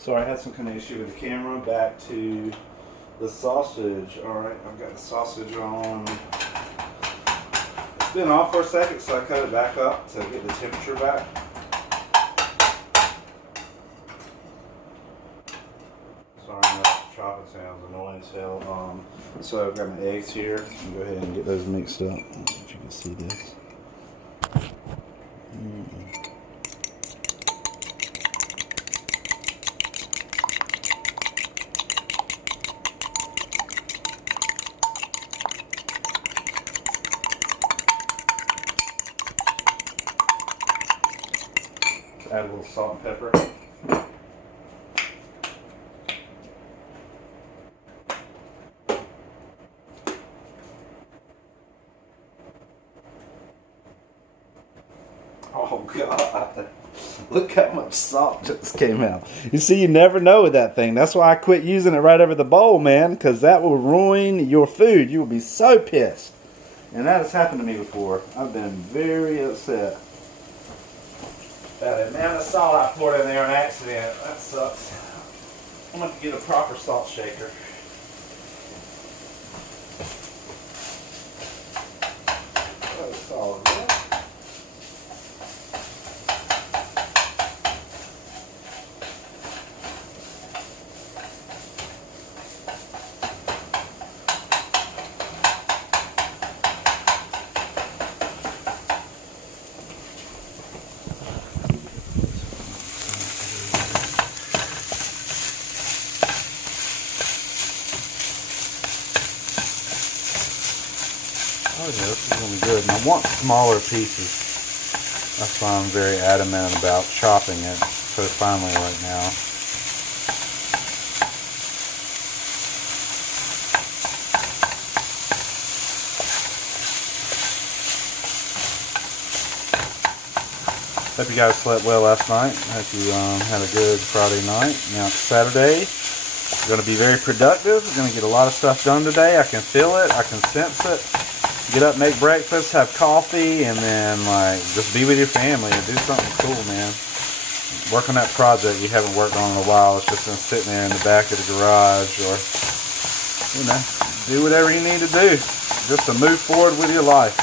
Sorry, I had some kind of issue with the camera. Back to the sausage. Alright, I've got the sausage on. It's been off for a second, so I cut it back up to get the temperature back. Sorry, that chopping sounds annoying as hell. So I've got my eggs here. I'll go ahead and get those mixed up. I don't know if you can see this. Add a little salt and pepper. Oh God, look how much salt just came out. You see, you never know with that thing. That's why I quit using it right over the bowl, man, because that will ruin your food. You will be so pissed. And that has happened to me before. I've been very upset. The amount of salt I poured in there on accident, that sucks. I'm going to get a proper salt shaker. That was solid, yeah. Oh yeah, this is going to be good. And I want smaller pieces. That's why I'm very adamant about chopping it so finely right now. Hope you guys slept well last night. Hope you had a good Friday night. Now it's Saturday. We're going to be very productive. We're going to get a lot of stuff done today. I can feel it. I can sense it. Get up, make breakfast, have coffee, and then like just be with your family and do something cool, man. Work on that project you haven't worked on in a while. It's just been sitting there in the back of the garage, or you know, do whatever you need to do just to move forward with your life.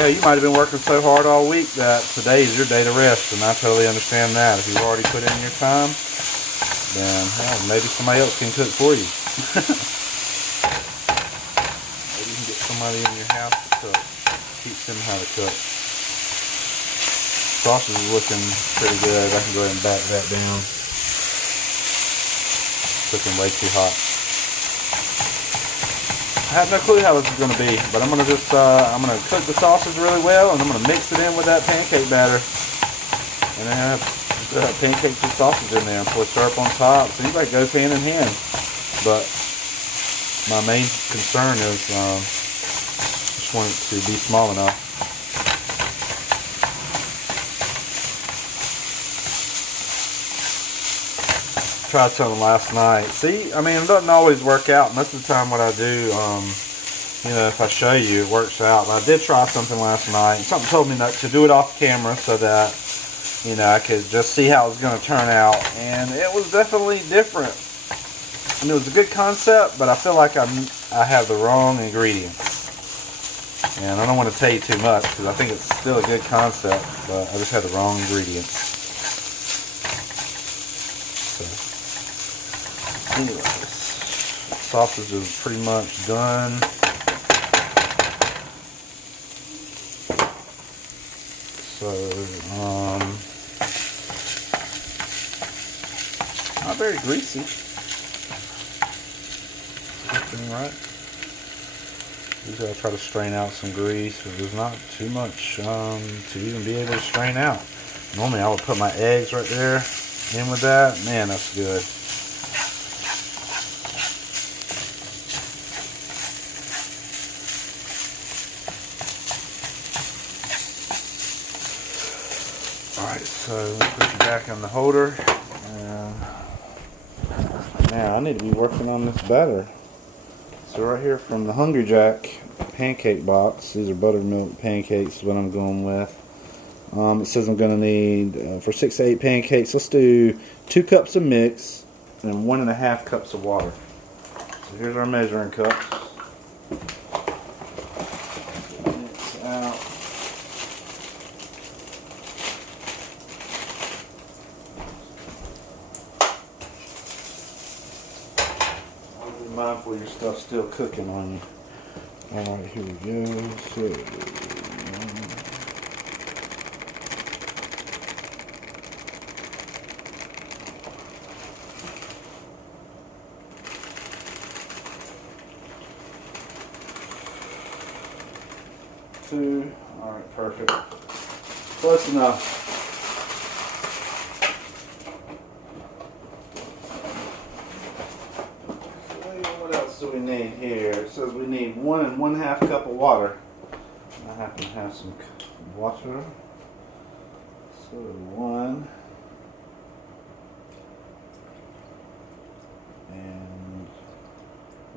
Hell, you might have been working so hard all week that today is your day to rest, and I totally understand that. If you've already put in your time, then hell, maybe somebody else can cook for you. Somebody in your house to cook. Teach them how to cook. Sausage is looking pretty good. I can go ahead and back that down. It's looking way too hot. I have no clue how this is going to be, but I'm going to just I'm going to cook the sausage really well, and I'm going to mix it in with that pancake batter, and then have pancakes with sausage in there and pour syrup on top. Seems like it goes hand in hand, but my main concern is want it to be small enough. Tried something last night. See, I mean, it doesn't always work out. Most of the time what I do, you know, if I show you, it works out. But I did try something last night. Something told me not to do it off camera so that, you know, I could just see how it was going to turn out. And it was definitely different. I mean, it was a good concept, but I feel like I have the wrong ingredients. And I don't want to tell you too much because I think it's still a good concept, but I just had the wrong ingredients. So, anyways, sausage is pretty much done. So, not very greasy. Everything right. Usually I try to strain out some grease, but there's not too much to even be able to strain out. Normally I would put my eggs right there in with that. Man, that's good. Alright, so let's put you back in the holder. Now I need to be working on this batter. So right here from the Hungry Jack pancake box, these are buttermilk pancakes is what I'm going with. It says I'm going to need, for 6 to 8 pancakes, let's do 2 cups of mix and 1.5 cups of water. So here's our measuring cups. Mix out. Be mindful your stuff's still cooking on you. Alright, here we go. So, 2. Alright, perfect. Close enough. What else do we need here? It says we need 1 1/2 cup of water. I happen to have some water. So 1 and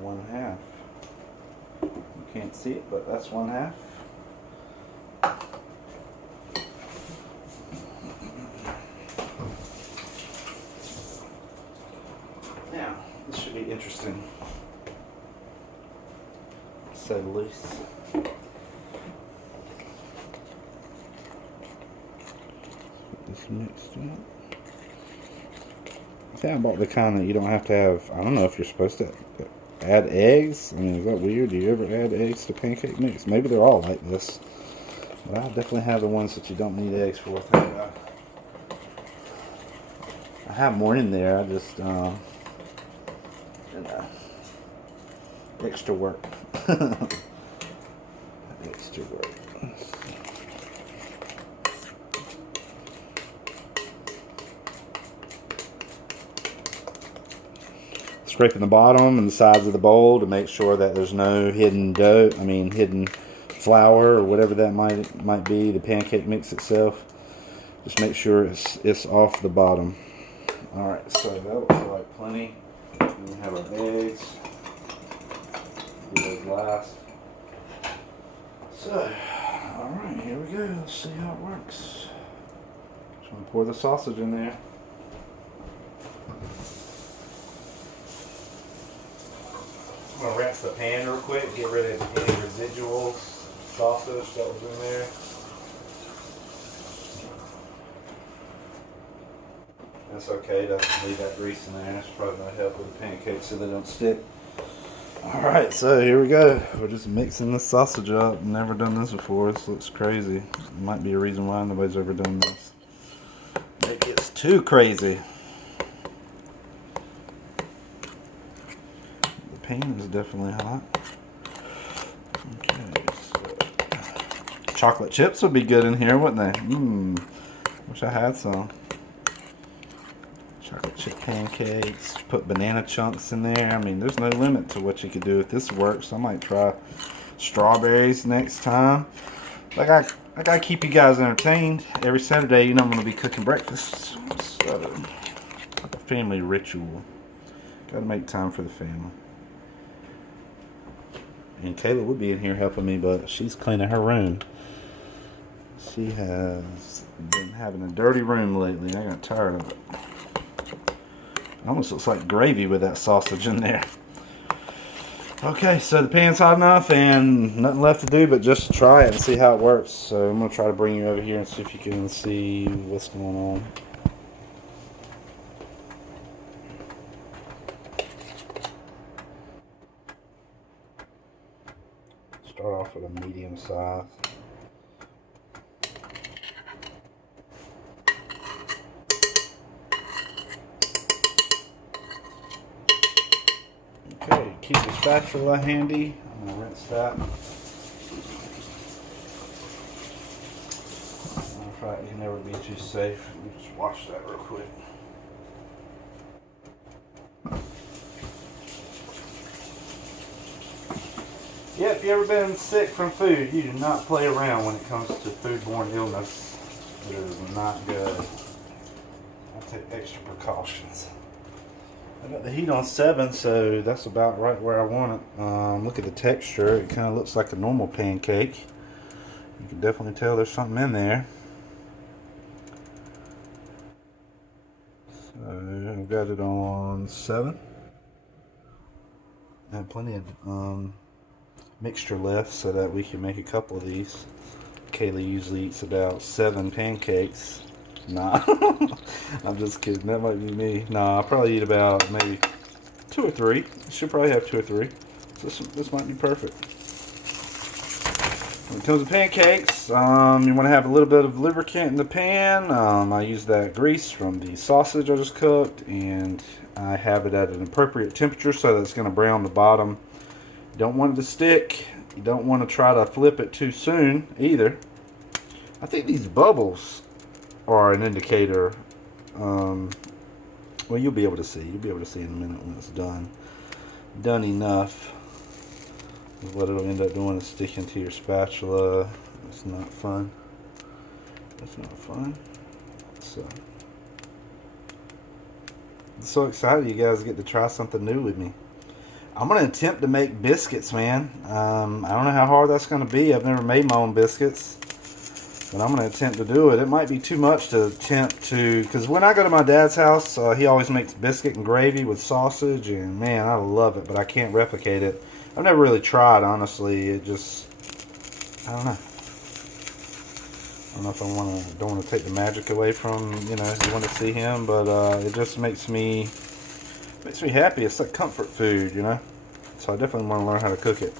1/2. You can't see it, but that's 1/2. Now, this should be interesting, to say the least. This mixed up. I think I bought the kind that you don't have to have. I don't know if you're supposed to add eggs. I mean, is that weird? Do you ever add eggs to pancake mix? Maybe they're all like this. But I definitely have the ones that you don't need eggs for. Thank God. I have more in there. I just, extra work. Extra work. Scraping the bottom and the sides of the bowl to make sure that there's no hidden dough. Hidden flour or whatever that might be. The pancake mix itself. Just make sure it's off the bottom. All right, so that looks like plenty. And we have our eggs. Do those last. So, all right, here we go. Let's see how it works. Just want to pour the sausage in there. I'm gonna rinse the pan real quick, get rid of any residual sausage that was in there. That's okay, doesn't leave that grease in there. It's probably gonna help with the pancakes so they don't stick. Alright, so here we go. We're just mixing the sausage up. Never done this before. This looks crazy. It might be a reason why nobody's ever done this. Maybe it's too crazy. The pan is definitely hot. Okay, so chocolate chips would be good in here, wouldn't they? Wish I had some. Chocolate chip pancakes, put banana chunks in there. There's no limit to what you could do if this works. I might try strawberries next time. I gotta keep you guys entertained. Every Saturday, I'm gonna be cooking breakfast. So, a family ritual. Gotta make time for the family. And Kayla would be in here helping me, but she's cleaning her room. She has been having a dirty room lately. I got tired of it. Almost looks like gravy with that sausage in there. Okay, so the pan's hot enough and nothing left to do but just try it and see how it works. So I'm going to try to bring you over here and see if you can see what's going on. Start off with a medium size. Okay, keep the spatula handy. I'm going to rinse that. That's right, you can never be too safe. Let me just wash that real quick. Yeah, if you've ever been sick from food, you do not play around when it comes to foodborne illness. It is not good. I take extra precautions. I got the heat on 7, so that's about right where I want it. Look at the texture. It kind of looks like a normal pancake. You can definitely tell there's something in there. got it on 7. I have plenty of mixture left so that we can make a couple of these. Kaylee usually eats about 7 pancakes. Nah, I'm just kidding. That might be me. Nah, I'll probably eat about maybe 2 or 3. She'll probably have 2 or 3. So this might be perfect. When it comes to pancakes, you want to have a little bit of lubricant in the pan. I use that grease from the sausage I just cooked, and I have it at an appropriate temperature so that it's going to brown the bottom. You don't want it to stick. You don't want to try to flip it too soon either. I think these bubbles are an indicator. Well, you'll be able to see. You'll be able to see in a minute when it's done. Done enough. What it'll end up doing is sticking to your spatula. It's not fun. It's not fun. So, I'm so excited you guys get to try something new with me. I'm going to attempt to make biscuits, man. I don't know how hard that's going to be. I've never made my own biscuits. But I'm going to attempt to do it. It might be too much to attempt to... Because when I go to my dad's house, he always makes biscuit and gravy with sausage. And, man, I love it. But I can't replicate it. I've never really tried, honestly. It just... I don't know. I don't know if I don't want to take the magic away from, you know, you want to see him. But it just makes me happy. It's like comfort food, you know. So I definitely want to learn how to cook it.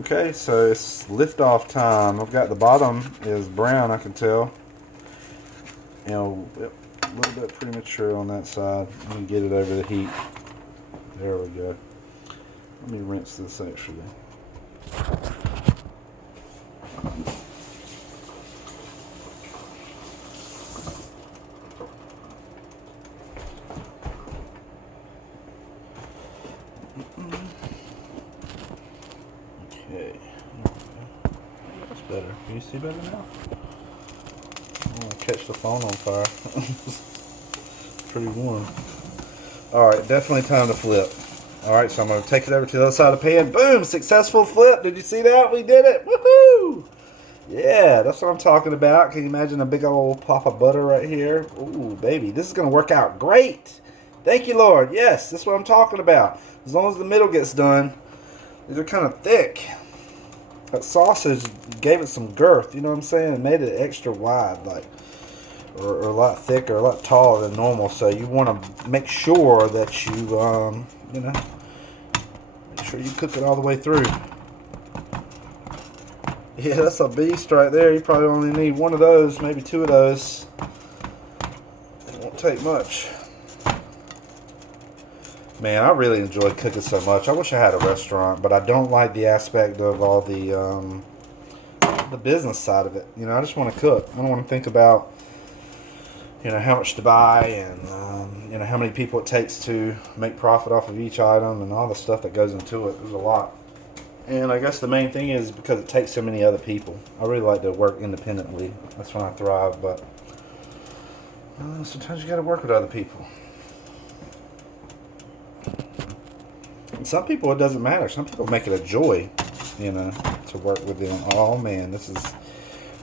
Okay, so it's liftoff time. I've got the bottom is brown, I can tell. You know, a little bit premature on that side. Let me get it over the heat. There we go. Let me rinse this actually. Okay, that's better. Can you see better now? I'm gonna catch the phone on fire. Pretty warm. Alright, definitely time to flip. Alright, so I'm gonna take it over to the other side of the pan. Boom! Successful flip! Did you see that? We did it! Woohoo! Yeah, that's what I'm talking about. Can you imagine a big old pop of butter right here? Ooh, baby, this is gonna work out great! Thank you, Lord. Yes, that's what I'm talking about. As long as the middle gets done. These are kind of thick. That sausage gave it some girth, you know what I'm saying? It made it extra wide, like, or a lot thicker, a lot taller than normal. So you want to make sure that you, you know, make sure you cook it all the way through. Yeah, that's a beast right there. You probably only need 1 of those, maybe 2 of those. It won't take much. Man, I really enjoy cooking so much. I wish I had a restaurant, but I don't like the aspect of all the business side of it. You know, I just want to cook. I don't want to think about, you know, how much to buy and, you know, how many people it takes to make profit off of each item and all the stuff that goes into it. There's a lot. And I guess the main thing is because it takes so many other people. I really like to work independently. That's when I thrive, but sometimes you got to work with other people. Some people, it doesn't matter. Some people make it a joy, you know, to work with them. Oh, man, this is...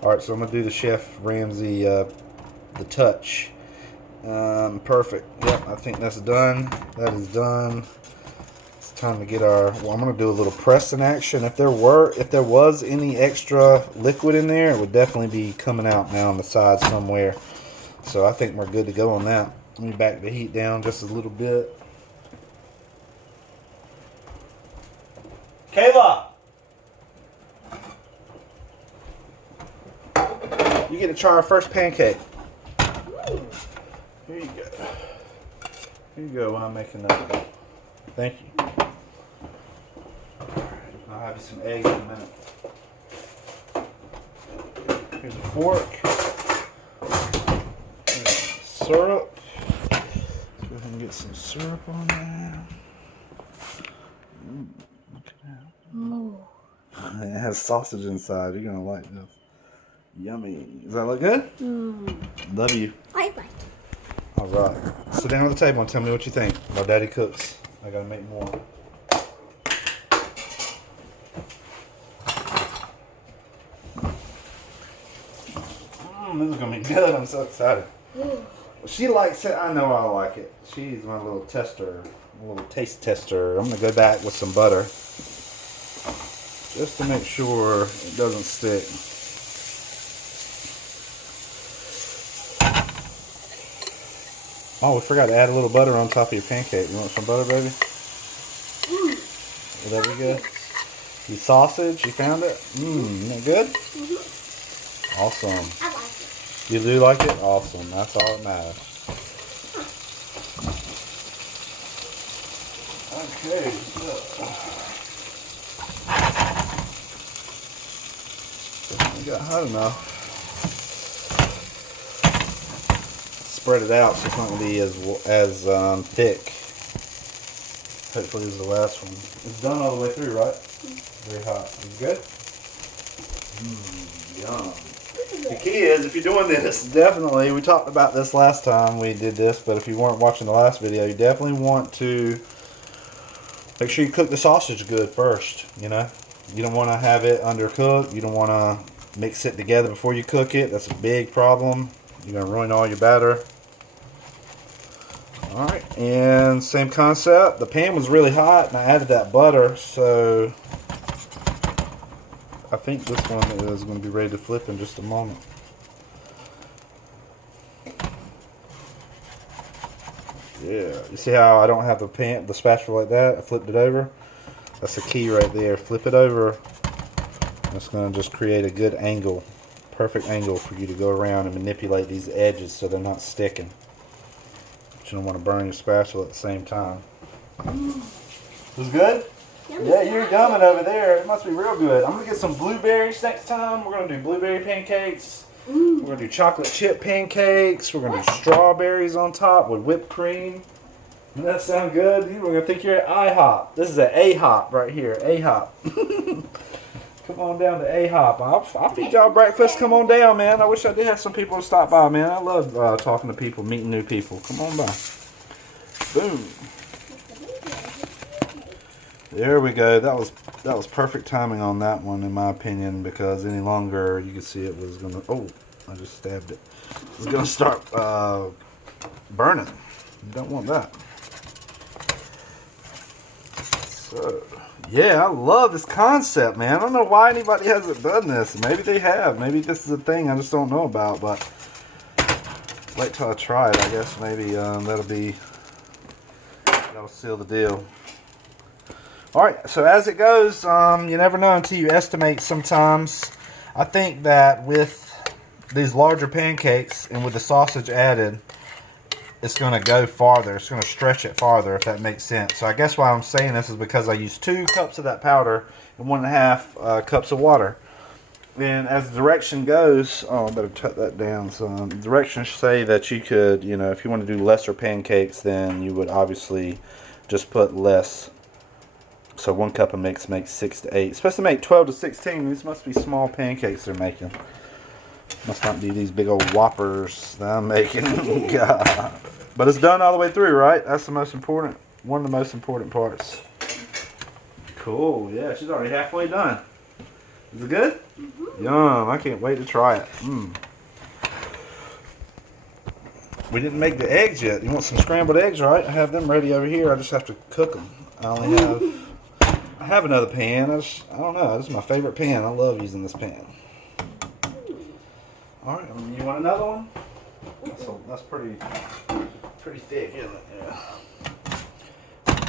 Alright, so I'm going to do the Chef Ramsay, the touch. Perfect. Yep, I think that's done. That is done. It's time to get our... Well, I'm going to do a little pressing action. If there was any extra liquid in there, it would definitely be coming out now on the side somewhere. So I think we're good to go on that. Let me back the heat down just a little bit. Kayla! You get to try our first pancake. Here you go. Here you go while I'm making that. Thank you. I'll have you some eggs in a minute. Here's a fork. Here's some syrup. Let's go ahead and get some syrup on there. Look at that. Ooh. It has sausage inside. You're gonna like this. Yummy. Does that look good? Love you. I like it. All right. Sit down at the table and tell me what you think while Daddy cooks. I gotta make more. This is gonna be good. I'm so excited. She likes it. I know I like it. She's my little tester, a little taste tester. I'm gonna go back with some butter just to make sure it doesn't stick. Oh, we forgot to add a little butter on top of your pancake. You want some butter, baby? There we go. The sausage, you found it? Isn't it good? Awesome. I like it. You do like it? Awesome. That's all that matters. Okay. We got hot enough. Spread it out so it's not going to be as thick. Hopefully this is the last one. It's done all the way through, right? Very hot. Is it good? Yum. The key is, if you're doing this, definitely, we talked about this last time we did this, but if you weren't watching the last video, you definitely want to make sure you cook the sausage good first, you know? You don't want to have it undercooked. You don't want to mix it together before you cook it. That's a big problem. You're going to ruin all your batter. Alright, and same concept. The pan was really hot, and I added that butter, so I think this one is going to be ready to flip in just a moment. Yeah, you see how I don't have the spatula like that? I flipped it over. That's the key right there. Flip it over. It's going to just create a good angle, perfect angle for you to go around and manipulate these edges so they're not sticking. But you don't want to burn your spatula at the same time. Was it good? Yeah, you're gumming over there. It must be real good. I'm going to get some blueberries next time. We're going to do blueberry pancakes. We're going to do chocolate chip pancakes. We're going to do strawberries on top with whipped cream. Doesn't that sound good? We're going to think you're at IHOP. This is an A-hop right here. A-hop. Come on down to A-hop. I'll feed y'all breakfast. Come on down, man. I wish I did have some people to stop by, man. I love talking to people, meeting new people. Come on by. Boom. There we go. That was perfect timing on that one, in my opinion, because any longer, you can see it was gonna. Oh, I just stabbed it. It was gonna start burning. You don't want that. So, yeah, I love this concept, man. I don't know why anybody hasn't done this. Maybe they have. Maybe this is a thing I just don't know about. But wait till I try it. I guess maybe that'll seal the deal. Alright, so as it goes, you never know until you estimate sometimes. I think that with these larger pancakes and with the sausage added, it's going to go farther. It's going to stretch it farther, if that makes sense. So I guess why I'm saying this is because I used 2 cups of that powder and 1.5 cups of water. And as the direction goes, I better cut that down. So the directions say that you could, you know, if you want to do lesser pancakes, then you would obviously just put less. So 1 cup of mix makes 6 to 8. It's supposed to make 12 to 16. These must be small pancakes they're making. Must not be these big old whoppers that I'm making. God. But it's done all the way through, right? That's the most important, one of the most important parts. Cool. Yeah, she's already halfway done. Is it good? Mm-hmm. Yum. I can't wait to try it. We didn't make the eggs yet. You want some scrambled eggs, right? I have them ready over here. I just have to cook them. I have another pan. I don't know. This is my favorite pan. I love using this pan. All right. You want another one? That's pretty thick, isn't it? Yeah.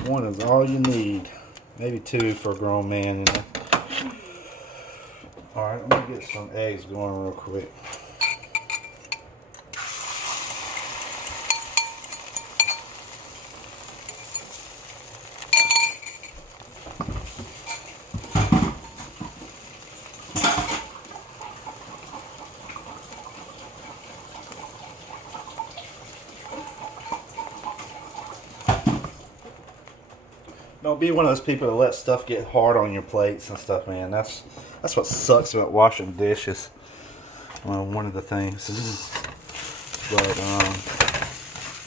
1 is all you need. Maybe 2 for a grown man, you know. All right. I'm gonna get some eggs going real quick. Don't be one of those people that let stuff get hard on your plates and stuff, man. That's what sucks about washing dishes. Well, one of the things. But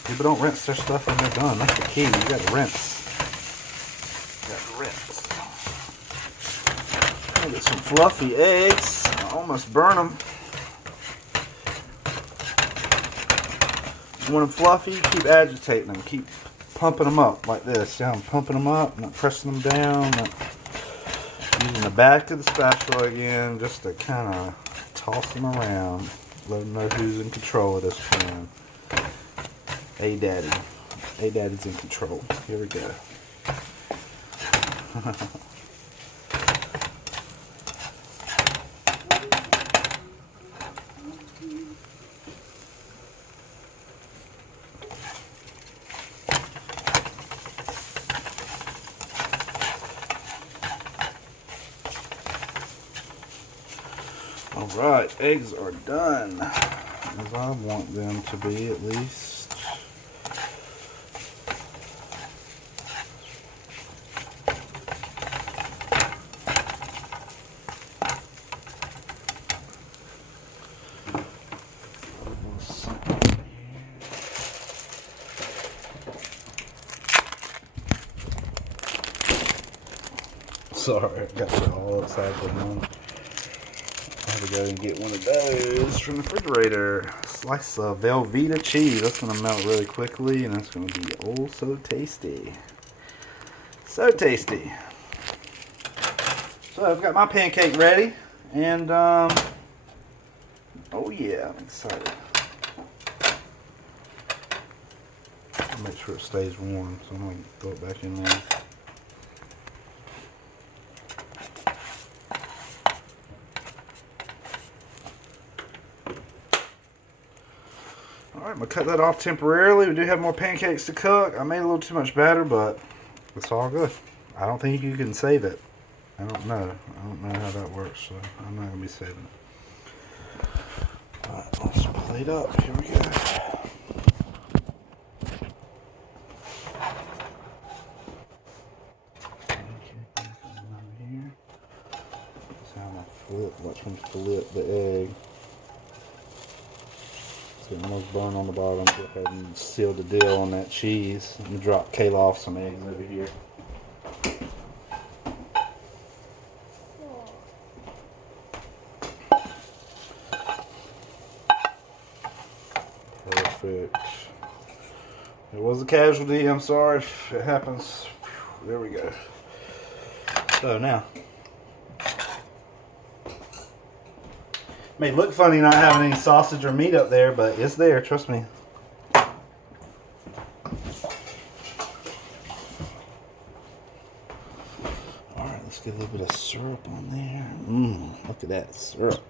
people don't rinse their stuff when they're done. That's the key. You got to rinse. I'll get some fluffy eggs. I almost burn them. want them fluffy, keep agitating them. Keep pumping them up like this. Yeah, I'm pumping them up, not pressing them down. Not using the back of the spatula again just to kind of toss them around. Let them know who's in control of this pan. Hey, Daddy. Hey, Daddy's in control. Here we go. Alright, eggs are done, as I want them to be at least. Sorry, I got all upside down. I have to go and get one of those from the refrigerator. Slice of Velveeta cheese. That's going to melt really quickly, and that's going to be oh so tasty. So tasty. So I've got my pancake ready, and oh yeah, I'm excited. I'll make sure it stays warm, so I'm going to throw it back in there. Alright, I'm going to cut that off temporarily. We do have more pancakes to cook. I made a little too much batter, but it's all good. I don't think you can save it. I don't know. I don't know how that works, so I'm not going to be saving it. Alright, let's plate up. Here we go. Watch me flip the egg. It's getting almost burn on the bottom. Go ahead and seal the deal on that cheese. Let me drop Kayla off some eggs over here. Perfect. It was a casualty. I'm sorry if it happens. There we go. So now, may look funny not having any sausage or meat up there, but it's there, trust me. Alright, let's get a little bit of syrup on there. Look at that syrup.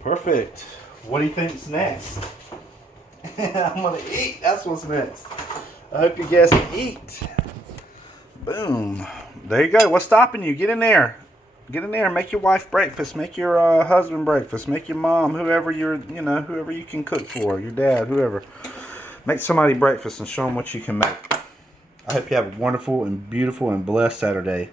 Perfect. What do you think's next? I'm gonna eat. That's what's next. I hope you guys can eat. Boom. There you go. What's stopping you? Get in there. Get in there and make your wife breakfast. Make your husband breakfast. Make your mom, whoever whoever you can cook for, your dad, whoever. Make somebody breakfast and show them what you can make. I hope you have a wonderful and beautiful and blessed Saturday.